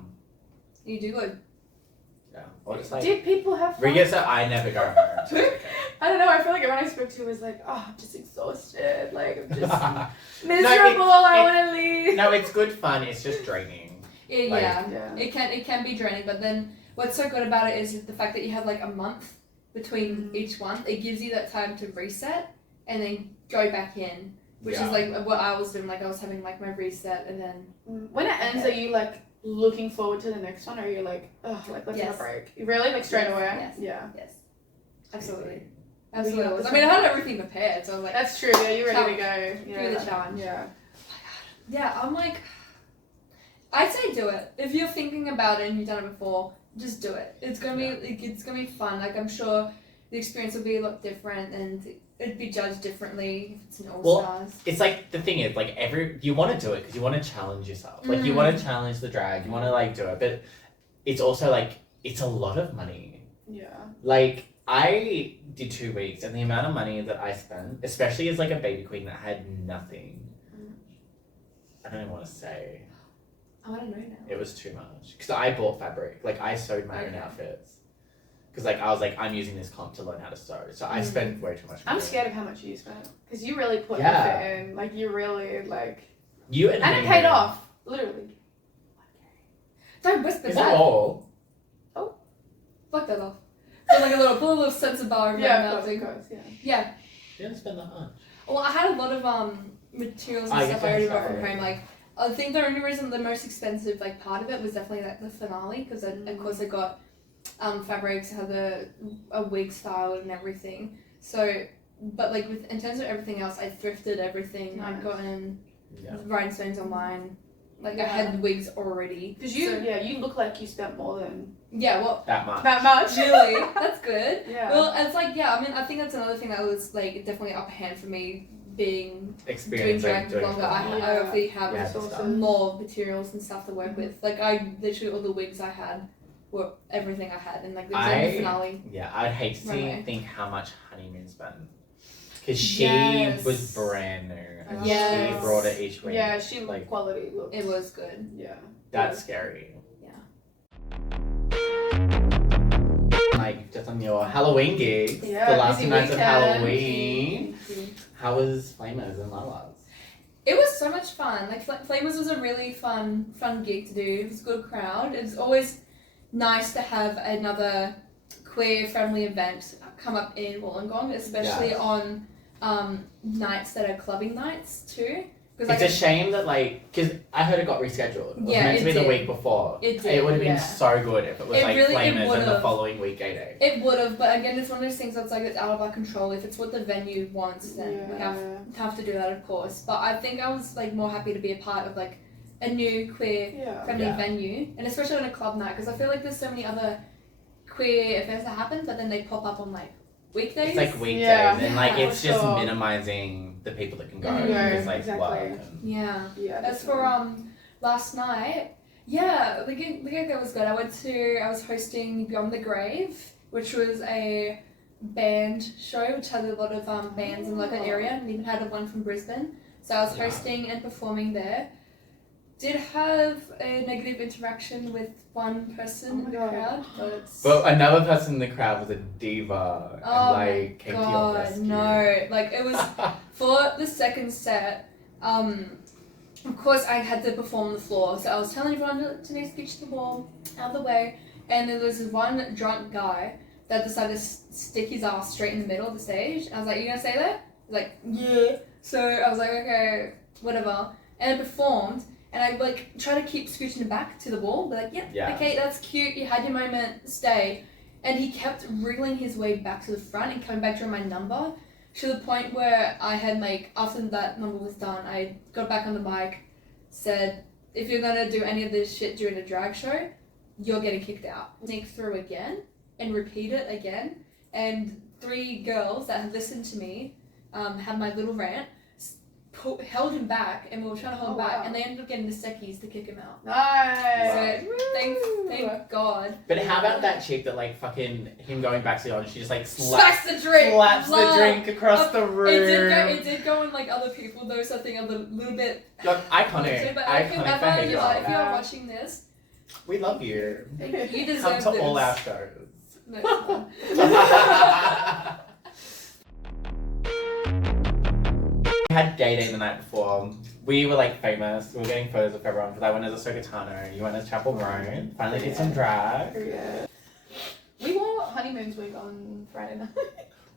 You do good. Yeah. Or just like Did people have fun? Riga said, I never go home. So it's I don't know. I feel like everyone I spoke to was like, "Oh, I'm just exhausted. Like, I'm just okay. miserable. I want to leave." No, it's good fun. It's just draining. Like- Yeah. It can be draining, but then what's so good about it is the fact that you have like a month between each one. It gives you that time to reset and then go back in, which is like what I was doing. Like, I was having like my reset, and then When it ends, are you like looking forward to the next one, or are you like, "Oh, like let's have a Yes. break"? You really like straight Yes, away? yes. Yeah. yes, absolutely, We absolutely. have I mean, I had everything prepared, so I was like, That's true. Yeah, you're ready to Challenge. go. Do the challenge. Yeah. yeah, I'm like, I'd say do it. If you're thinking about it and you've done it before, just do it. It's gonna be like, it's gonna be fun. Like I'm sure the experience will be a lot different and it'd be judged differently if it's an all stars. It's like the thing is like you want to do it because you want to challenge yourself. Like you want to challenge the drag. You want to like do it, but it's also like it's a lot of money. Yeah. Like I did 2 weeks, and the amount of money that I spent, especially as like a baby queen that had nothing. I don't even want to say. I want to know now. It was too much because I bought fabric. Like I sewed my own outfits. Because like I was like I'm using this comp to learn how to sew, so I spent way too much money. I'm scared of how much you spent because you really put effort in. Like you really like. You and it paid off, literally. Don't whisper Is that. that all? Oh, fuck that off. So like put a little sense of bar. Of course, yeah. You didn't spend that much. Well, I had a lot of materials and stuff I already brought from home. Like I think the only reason the most expensive like part of it was definitely like the finale because of course I got fabrics, had a wig style and everything. So, but like in terms of everything else, I thrifted everything. Nice. I'd gotten rhinestones online. Like I had wigs already. Because you look like you spent more than that much. That much. Really? That's good. Yeah. Well, it's like I mean I think that's another thing that was like definitely upper hand for me being doing drag longer. I obviously have more materials and stuff to work with. Like I literally all the wigs I had were everything I had, and like the finale. Yeah, I'd hate to think how much Honeymoon spent. Because she was brand new, and she brought it each week. Yeah, she like quality look. It was good. Yeah. That's scary. Yeah. Like just on your Halloween gigs, the last 2 nights of Halloween. How was Flamers and Lala's? It was so much fun. Like Flamers was a really fun gig to do. It was a good crowd. It's always nice to have another queer friendly event come up in Wollongong, especially on nights that are clubbing nights too. It's a shame that because I heard it got rescheduled. It was meant to be the week before. It did. It would have been so good if it was Flamers and the following week gay day. It would have, but again, it's one of those things that's like it's out of our control. If it's what the venue wants, then we have to do that, of course. But I think I was like more happy to be a part of like a new queer friendly venue, and especially on a club night, because I feel like there's so many other queer events that happen, but then they pop up on like weekdays. It's like weekdays, and like it's just minimizing the people that can go because like work. As for last night, the gig was good. I was hosting Beyond the Grave, which was a band show which had a lot of bands in the local area, and even had one from Brisbane. So I was hosting and performing there. Did have a negative interaction with one person in the crowd, but another person in the crowd was a diva and came to your rescue. No, like it was for the second set. Of course, I had to perform on the floor, so I was telling everyone to scooch the wall out of the way, and then there was this one drunk guy that decided to stick his ass straight in the middle of the stage. And I was like, "You gonna stay there?" He's like, "Yeah." So I was like, "Okay, whatever," and I performed. And I like try to keep scooching it back to the wall, be like, okay, that's cute, you had your moment, stay. And he kept wriggling his way back to the front and coming back during my number, to the point where I had after that number was done, I got back on the mic, said, if you're gonna do any of this shit during a drag show, you're getting kicked out. Sneak through again, and repeat it again, and 3 girls that had listened to me, had my little rant, held him back, and we were trying to hold him back, and they ended up getting the seckies to kick him out. Nice! So, thank God. But how about that chick that fucking him going back to the audience, she just slaps the drink! Slaps the drink across the room. It did go on other people though, so I think a little bit... Iconic. But iconic behavior. If you are watching this... We love you. You deserve Come to all our shows. No, it's We had gay day the night before. We were famous. We were getting photos of everyone because I went as a Sokatano, you went as Chapel Roan. Finally did some drag. Yeah. We wore Honeymoon's wig on Friday night.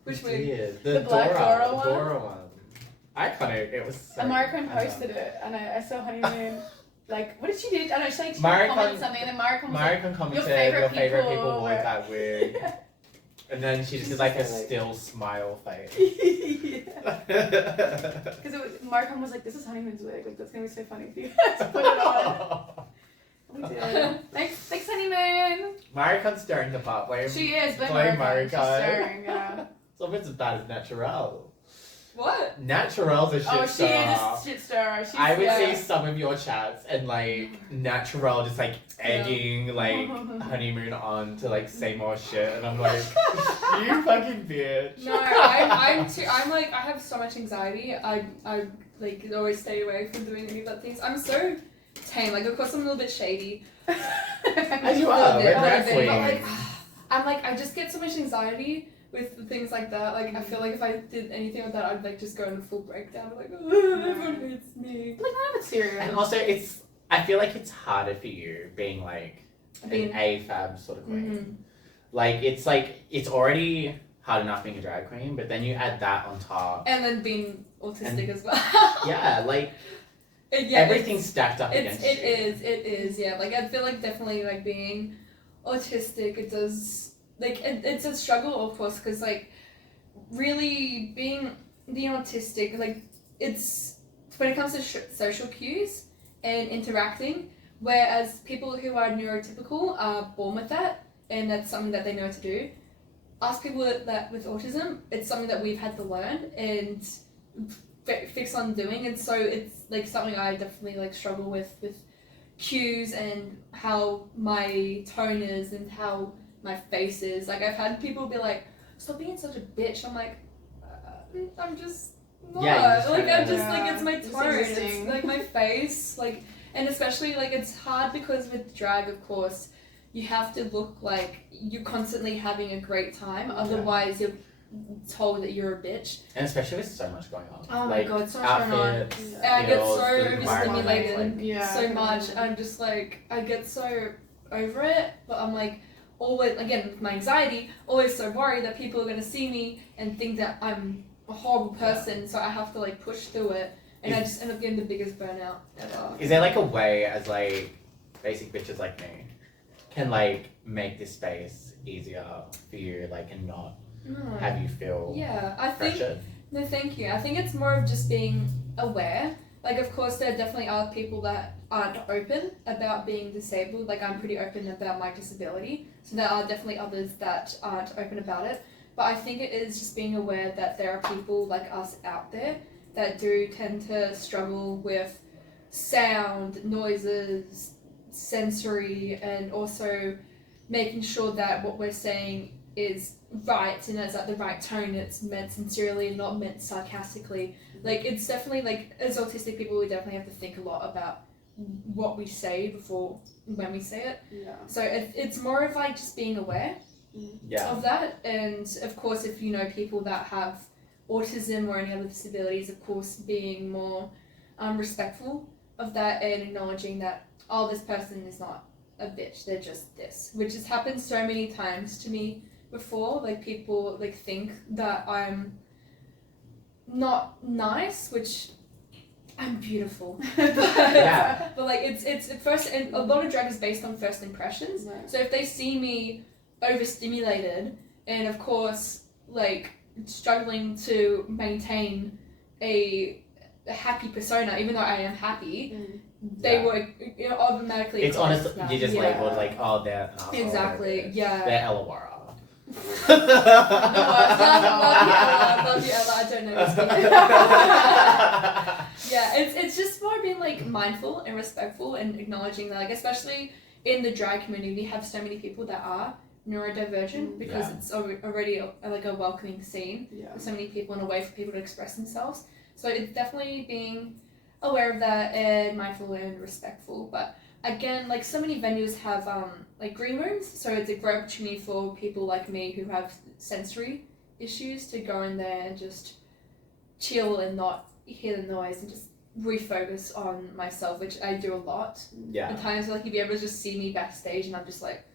Which wig? The black Dora one. Dora one. Iconic. It was so Maricon posted it, and I saw Honeymoon. What did she do? I don't know, she commented something, and then Maricon commented, your favorite people wore that wig. And then she just did a still smile face. Because Marcom was like, this is Honeymoon's wig. That's going to be so funny if you guys put it on. We did. Thanks, honeymoon. Maricon's stirring the pot. She is, but Maricon. She's stirring, yeah. So it's as bad as Natural. What? Natural's a shit Oh, she stir. is a shit stirrer. I would see some of your chats and like Natural just like egging like honeymoon on to like say more shit, and I'm like, you fucking bitch. No, I'm too. I'm like, I have so much anxiety. I like always stay away from doing any of that things. I'm so tame. Like, of course, I'm a little bit shady. As you are, but like, I'm like, I just get so much anxiety with things like that. Like, I feel like if I did anything like that, I'd like just go in a full breakdown. Like, everyone hates me. Like, none of it's serious. And also, I feel like it's harder for you being like an AFAB sort of queen. Mm-hmm. Like, it's already hard enough being a drag queen, but then you add that on top. And then being autistic as well. Yeah, like, everything's stacked up against you. It is, yeah. Like, I feel like definitely, like, being autistic, it does... Like, it's a struggle, of course, because, like, really being autistic, like, it's... When it comes to social cues and interacting, whereas people who are neurotypical are born with that, and that's something that they know to do. Us people that with autism, it's something that we've had to learn and fix on doing, and so it's, like, something I definitely, like, struggle with cues and how my tone is and how my face is. Like, I've had people be like, stop being such a bitch. I'm like, I'm just not. Yeah, like, I'm just, like, it's my It's tone. existing. It's, like, my face. Like, and especially, like, it's hard because with drag, of course, you have to look like you're constantly having a great time. Otherwise, you're told that you're a bitch. And especially with so much going on. Oh like, my god, so much going on. outfits, And I get heels, so the environment, overstimulated like, so much. I'm just like, I get so over it, but I'm like, always, again, with my anxiety, always so worried that people are going to see me and think that I'm a horrible person, so I have to, like, push through it, and I just end up getting the biggest burnout ever. Is there, like, a way as, like, basic bitches like me can, like, make this space easier for you, like, and not have you feel pressured? No, thank you. I think it's more of just being aware. Like, of course, there definitely are people that aren't open about being disabled. Like, I'm pretty open about my disability. So there are definitely others that aren't open about it. But I think it is just being aware that there are people like us out there that do tend to struggle with sound, noises, sensory, and also making sure that what we're saying is right and it's at the right tone, it's meant sincerely and not meant sarcastically. Like, it's definitely, like, as autistic people, we definitely have to think a lot about what we say before when we say it. Yeah. So it's more of, like, just being aware of that. And of course, if you know people that have autism or any other disabilities, of course, being more respectful of that and acknowledging that, oh, this person is not a bitch, they're just this, which has happened so many times to me before. Like, people, like, think that I'm not nice, which I'm beautiful. but like, it's at first, and a lot of drag is based on first impressions. Right. So if they see me overstimulated and, of course, like, struggling to maintain a happy persona, even though I am happy, they were, you know, automatically. It's honest. You just labeled like, oh, they're an asshole. Exactly. Yeah. They're Ella. Love you, Ella. I don't know this Yeah, it's just more being, like, mindful and respectful and acknowledging that, like, especially in the drag community, we have so many people that are neurodivergent because it's already a welcoming scene for so many people and a way for people to express themselves. So it's definitely being aware of that and mindful and respectful. But again, like, so many venues have like green rooms, so it's a great opportunity for people like me who have sensory issues to go in there and just chill and not hear the noise and just refocus on myself, which I do a lot. At times, like, you'd be able to just see me backstage and I'm just like,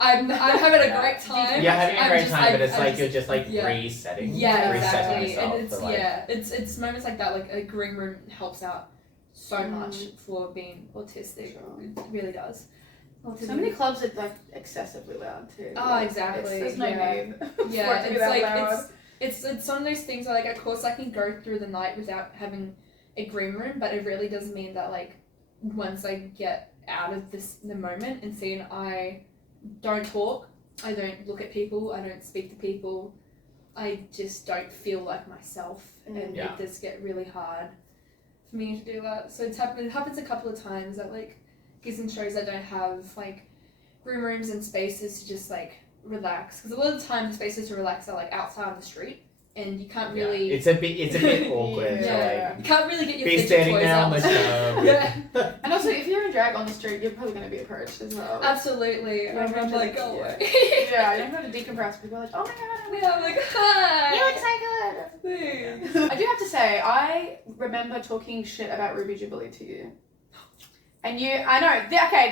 I'm having a great time. Yeah, having a great time, like, but it's like just, you're just like resetting. Yeah, resetting exactly. And it's it's moments like that, like a green room helps out so much for being autistic. Sure. It really does. So many clubs are, like, excessively loud too. Oh, exactly. There's no need. Yeah, for it to be it's that like loud. it's one of those things where, like, of course I can go through the night without having a green room, but it really does mean that, like, once I get out of the moment and seeing I don't talk, I don't look at people, I don't speak to people, I just don't feel like myself, and it does get really hard for me to do that. So it happens a couple of times at like gigs and shows. I don't have like rooms and spaces to just like relax, because a lot of the time the spaces to relax are like outside on the street, and you can't really. It's a bit awkward. Yeah. To, like, you can't really get your be fidget standing toys there out. on the shelf. Yeah. And also, if you're in drag on the street, you're probably going to be approached as well. Absolutely. I'm like, go away. Yeah, you have to decompress. People are like, oh my god. Yeah, I'm like, hi. You look so good. Thanks. I do have to say, I remember talking shit about Ruby Jubilee to you. And you, I know,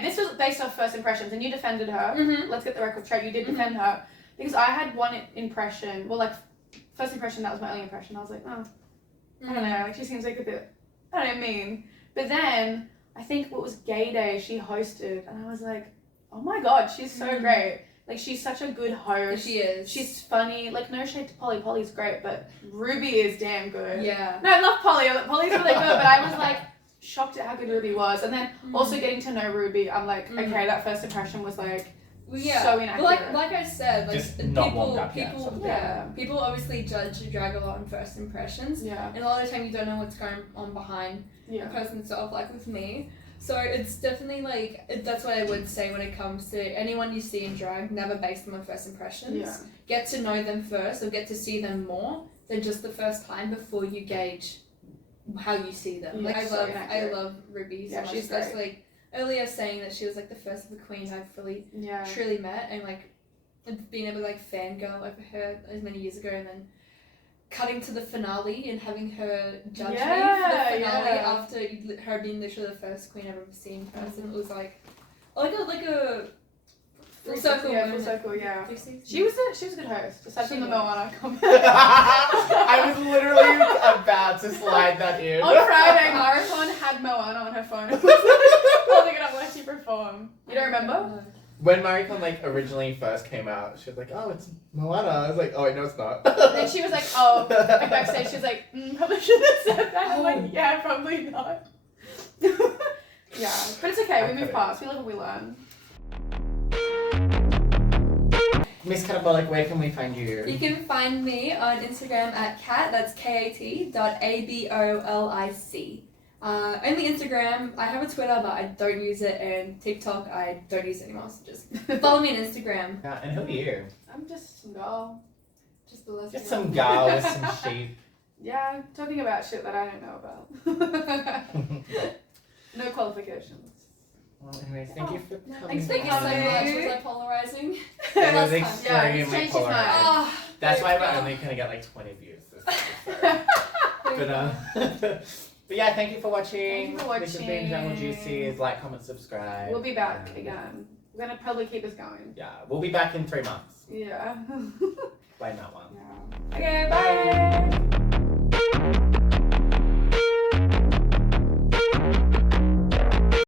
this was based off first impressions, and you defended her. Mm-hmm. Let's get the record straight. You did defend her. Because I had one impression, well, like, first impression, that was my only impression. I was like, oh, I don't know, like, she seems like a bit, I don't know, mean. But then, I think what was Gay Day, she hosted, and I was like, oh my god, she's so great. Like, she's such a good host. She is. She's funny. Like, no shade to Polly. Polly's great, but Ruby is damn good. Yeah. No, I love Polly. Polly's really good, but I was like shocked at how good Ruby was. And then also getting to know Ruby, I'm like, okay, that first impression was like so inaccurate. Well, like I said, like Just not people obviously judge drag a lot on first impressions. Yeah. And a lot of the time you don't know what's going on behind the person itself, like with me. So it's definitely like, that's what I would say when it comes to anyone you see in drag, never base them on first impressions. Yeah. Get to know them first, or get to see them more than just the first time before you gauge how you see them. Like I love Ruby so much. She's That's great. like earlier saying that she was like the first of the queen I've fully truly met, and like being able to like fangirl over her as many years ago, and then cutting to the finale and having her judge me for the finale after her being literally the first queen I've ever seen in person. It was like a full circle. Yeah, full circle, yeah. She was a good host, aside from the Moana comment. I was literally about to slide that in. On Friday, Marathon had Moana on her phone. Holding it up while she performed. You don't remember? When Maricon like originally first came out, she was like, "Oh, it's Moana." I was like, "Oh wait, no, it's not." Then she was like, "Oh," like backstage, she was like, "Probably shouldn't have said that." I'm like, "Yeah, probably not." Yeah, but it's okay. We move past. We live and we learn. Miss KAT ABOLIC, where can we find you? You can find me on Instagram at kat, that's KAT.ABOLIC. Only Instagram. I have a Twitter, but I don't use it, and TikTok, I don't use it anymore, so just follow me on Instagram. Yeah, and who are you? I'm just some girl. Just the lesbian. Just some gal with some sheep. Yeah, I'm talking about shit that I don't know about. No qualifications. Well, anyways, thank you for coming. Thanks so much. Was I polarizing? It was extremely polarizing. Oh, That's why we're only gonna get like 20 views this episode. But yeah, thank you for watching. Thank you for watching. This has been Jungle Juicies. Like, comment, subscribe. We'll be back again. We're gonna probably keep this going. Yeah, we'll be back in 3 months. Yeah. Blame that one.